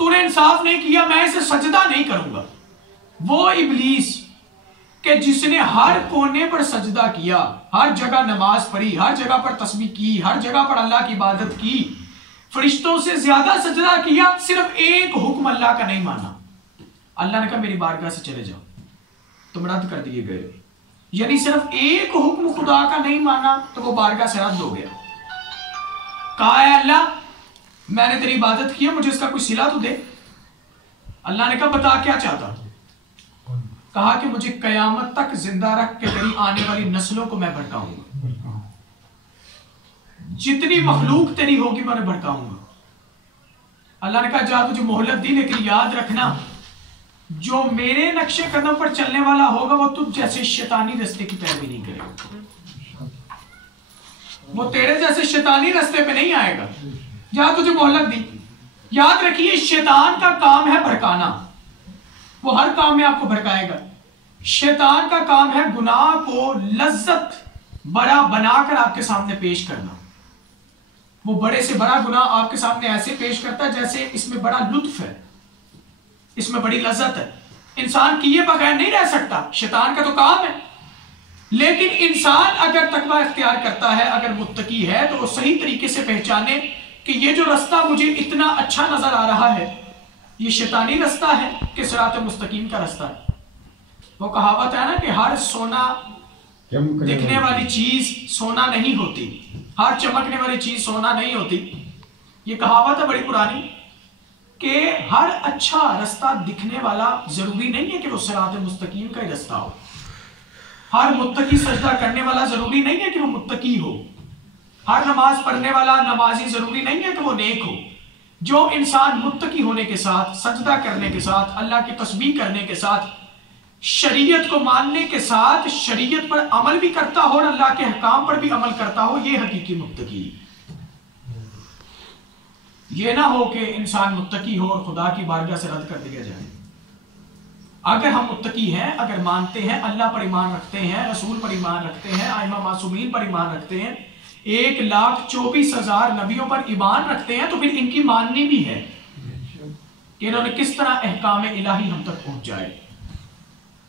تو نے انصاف نہیں کیا، میں اسے سجدہ نہیں کروں گا۔ وہ ابلیس کہ جس نے ہر کونے پر سجدہ کیا، ہر جگہ نماز پڑھی، ہر جگہ پر تسبیح کی، ہر جگہ پر اللہ کی عبادت کی، فرشتوں سے زیادہ سجدہ کیا، صرف ایک حکم اللہ کا نہیں مانا۔ اللہ نے کہا میری بارگاہ سے چلے جاؤ، تم رد کر دیے گئے۔ یعنی صرف ایک حکم خدا کا نہیں مانا تو وہ بارگاہ سے رد ہو گیا۔ کہا ہے اللہ میں نے تیری عبادت کی ہے، مجھے اس کا کوئی صلہ تو دے۔ اللہ نے کہا بتا کیا چاہتا؟ کہا کہ مجھے قیامت تک زندہ رکھ کے تیری آنے والی نسلوں کو میں بھڑکاؤں گا، جتنی مخلوق تیری ہوگی میں نے بھڑکاؤں گا۔ اللہ نے کہا جا تجھے مہلت دی، لیکن یاد رکھنا جو میرے نقش قدم پر چلنے والا ہوگا وہ تجھ جیسے شیطانی رستے کی پیروی نہیں کرے گا، وہ تیرے جیسے شیطانی رستے پہ نہیں آئے گا۔ جا تجھے مہلت دی۔ یاد رکھیے شیطان کا کام ہے بھڑکانا، وہ ہر کام میں آپ کو بھڑکائے گا۔ شیطان کا کام ہے گناہ کو لذت بڑا بنا کر آپ کے سامنے پیش کرنا۔ وہ بڑے سے بڑا گناہ آپ کے سامنے ایسے پیش کرتا ہے جیسے اس میں بڑا لطف ہے، اس میں بڑی لذت ہے۔ انسان کیے بغیر نہیں رہ سکتا، شیطان کا تو کام ہے۔ لیکن انسان اگر تقوی اختیار کرتا ہے، اگر متقی ہے، تو وہ صحیح طریقے سے پہچانے کہ یہ جو رستہ مجھے اتنا اچھا نظر آ رہا ہے یہ شیطانی رستہ ہے کہ صراط مستقیم کا رستہ ہے۔ وہ کہاوت ہے نا کہ ہر سونا دکھنے والی چیز سونا نہیں ہوتی، ہر چمکنے والی چیز سونا نہیں ہوتی۔ یہ کہاوت ہے بڑی پرانی کہ ہر اچھا رستہ دکھنے والا ضروری نہیں ہے کہ وہ صراط مستقیم کا ہی رستہ ہو۔ ہر متقی سجدہ کرنے والا ضروری نہیں ہے کہ وہ متقی ہو۔ ہر نماز پڑھنے والا نمازی ضروری نہیں ہے کہ وہ نیک ہو۔ جو انسان متقی ہونے کے ساتھ، سجدہ کرنے کے ساتھ، اللہ کی تسبیح کرنے کے ساتھ، شریعت کو ماننے کے ساتھ شریعت پر عمل بھی کرتا ہو اور اللہ کے احکام پر بھی عمل کرتا ہو، یہ حقیقی متقی۔ یہ نہ ہو کہ انسان متقی ہو اور خدا کی بارگاہ سے رد کر دیا جائے۔ اگر ہم متقی ہیں، اگر مانتے ہیں، اللہ پر ایمان رکھتے ہیں، رسول پر ایمان رکھتے ہیں، ائمہ معصومین پر ایمان رکھتے ہیں، 1,24,000 نبیوں پر ایمان رکھتے ہیں، تو پھر ان کی ماننی بھی ہے کہ انہوں نے کس طرح احکام الہی ہم تک پہنچائے۔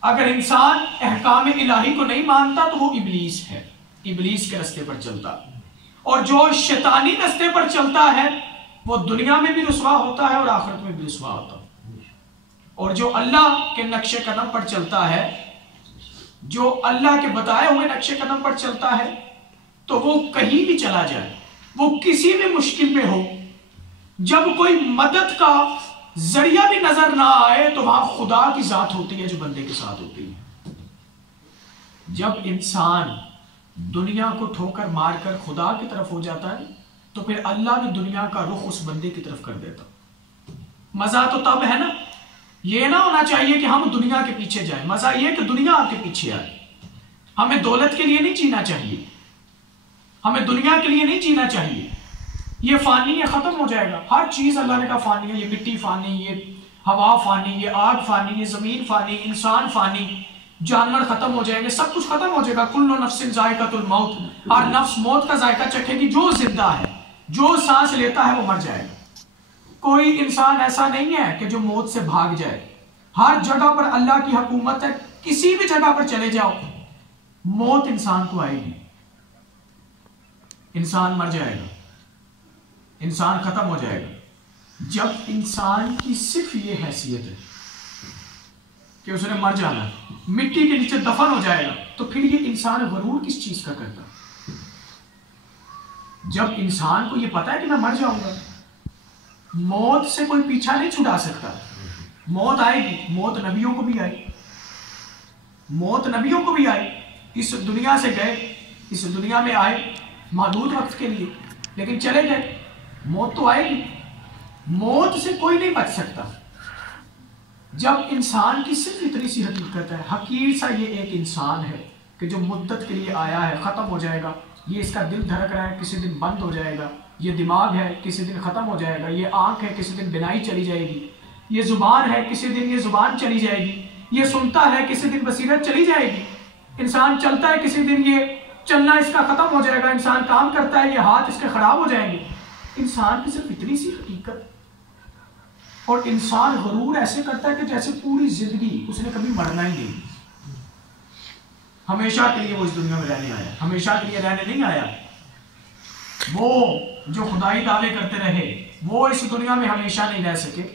اگر انسان احکام الہی کو نہیں مانتا تو وہ ابلیس ہے، ابلیس کے رستے پر چلتا، اور جو شیطانی رستے پر چلتا ہے وہ دنیا میں بھی رسوا ہوتا ہے اور آخرت میں بھی رسوا ہوتا ہے۔ اور جو اللہ کے نقش قدم پر چلتا ہے، جو اللہ کے بتائے ہوئے نقش قدم پر چلتا ہے، تو وہ کہیں بھی چلا جائے، وہ کسی بھی مشکل میں ہو، جب کوئی مدد کا ذریعہ بھی نظر نہ آئے تو وہاں خدا کی ذات ہوتی ہے جو بندے کے ساتھ ہوتی ہے۔ جب انسان دنیا کو ٹھوکر مار کر خدا کی طرف ہو جاتا ہے تو پھر اللہ بھی دنیا کا رخ اس بندے کی طرف کر دیتا۔ مزہ تو تب ہے نا، یہ نہ ہونا چاہیے کہ ہم دنیا کے پیچھے جائیں، مزہ یہ کہ دنیا آپ کے پیچھے آئے۔ ہمیں دولت کے لیے نہیں جینا چاہیے، ہمیں دنیا کے لیے نہیں جینا چاہیے۔ یہ فانی ہے، ختم ہو جائے گا، ہر چیز اللہ نے کہا فانی ہے، یہ مٹی فانی، یہ ہوا فانی، یہ آگ فانی، یہ زمین فانی، انسان فانی، جانور ختم ہو جائیں گے، سب کچھ ختم ہو جائے گا۔ کل نفس ذائقۃ الموت، ہر نفس موت کا ذائقہ چکھے گی۔ جو زندہ ہے، جو سانس لیتا ہے وہ مر جائے گا۔ کوئی انسان ایسا نہیں ہے کہ جو موت سے بھاگ جائے۔ ہر جگہ پر اللہ کی حکومت ہے، کسی بھی جگہ پر چلے جاؤ موت انسان کو آئے گی، انسان مر جائے گا، انسان ختم ہو جائے گا۔ جب انسان کی صرف یہ حیثیت ہے کہ اس نے مر جانا ہے، مٹی کے نیچے دفن ہو جائے گا، تو پھر یہ انسان غرور کس چیز کا کرتا؟ جب انسان کو یہ پتا ہے کہ میں مر جاؤں گا، موت سے کوئی پیچھا نہیں چھڑا سکتا، موت آئے گی۔ موت نبیوں کو بھی آئی، موت نبیوں کو بھی آئی، اس دنیا سے گئے، اس دنیا میں آئے محدود وقت کے لیے، لیکن چلے گئے، موت تو آئے گی۔ موت سے کوئی نہیں بچ سکتا۔ جب انسان کی صرف اتنی سی حقیقت ہے، حقیر سا یہ ایک انسان ہے کہ جو مدت کے لیے آیا ہے، ختم ہو جائے گا۔ یہ اس کا دل دھڑک رہا ہے، کسی دن بند ہو جائے گا۔ یہ دماغ ہے، کسی دن ختم ہو جائے گا۔ یہ آنکھ ہے، کسی دن بینائی چلی جائے گی۔ یہ زبان ہے، کسی دن یہ زبان چلی جائے گی۔ یہ سنتا ہے، کسی دن بصیرت چلی جائے گی۔ انسان چلتا ہے، کسی دن یہ چلنا اس کا ختم ہو جائے گا۔ انسان کام کرتا ہے، یہ ہاتھ اس کے خراب ہو جائیں گے۔ انسان کی صرف اتنی سی حقیقت، اور انسان غرور ایسے کرتا ہے کہ جیسے پوری زندگی اس نے کبھی مرنا ہی نہیں، ہمیشہ کے لیے وہ اس دنیا میں رہنے آیا، ہمیشہ کے لیے رہنے نہیں آیا۔ وہ جو خدائی دعوے کرتے رہے وہ اس دنیا میں ہمیشہ نہیں رہ سکے۔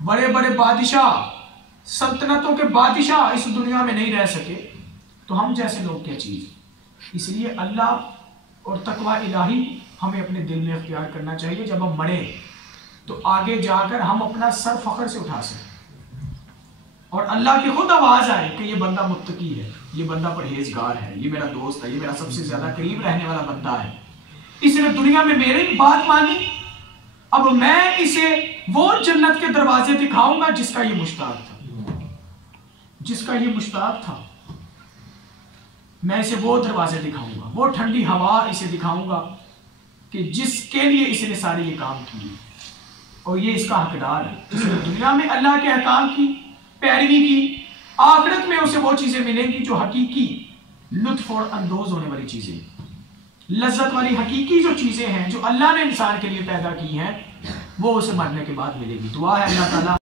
بڑے بڑے بادشاہ، سلطنتوں کے بادشاہ اس دنیا میں نہیں رہ سکے، تو ہم جیسے لوگ کیا چیز؟ اس لیے اللہ اور تقوی الہی ہمیں اپنے دل میں اختیار کرنا چاہیے، جب ہم مریں تو آگے جا کر ہم اپنا سر فخر سے اٹھا سکیں اور اللہ کی خود آواز آئے کہ یہ بندہ متقی ہے، یہ بندہ پرہیزگار ہے، یہ میرا دوست ہے، یہ میرا سب سے زیادہ قریب رہنے والا بندہ ہے، اس نے دنیا میں میری بات مانی، اب میں اسے وہ جنت کے دروازے دکھاؤں گا جس کا یہ مشتاق تھا، جس کا یہ مشتاق تھا۔ میں اسے وہ دروازے دکھاؤں گا، وہ ٹھنڈی ہوا اسے دکھاؤں گا کہ جس کے لیے اس نے سارے یہ کام کیے اور یہ اس کا حقدار ہے۔ اس نے دنیا میں اللہ کے احکام کی پیروی کی، آخرت میں اسے وہ چیزیں ملیں گی جو حقیقی لطف اور اندوز ہونے والی چیزیں، لذت والی حقیقی جو چیزیں ہیں جو اللہ نے انسان کے لیے پیدا کی ہیں، وہ اسے مرنے کے بعد ملے گی۔ دعا ہے اللہ تعالیٰ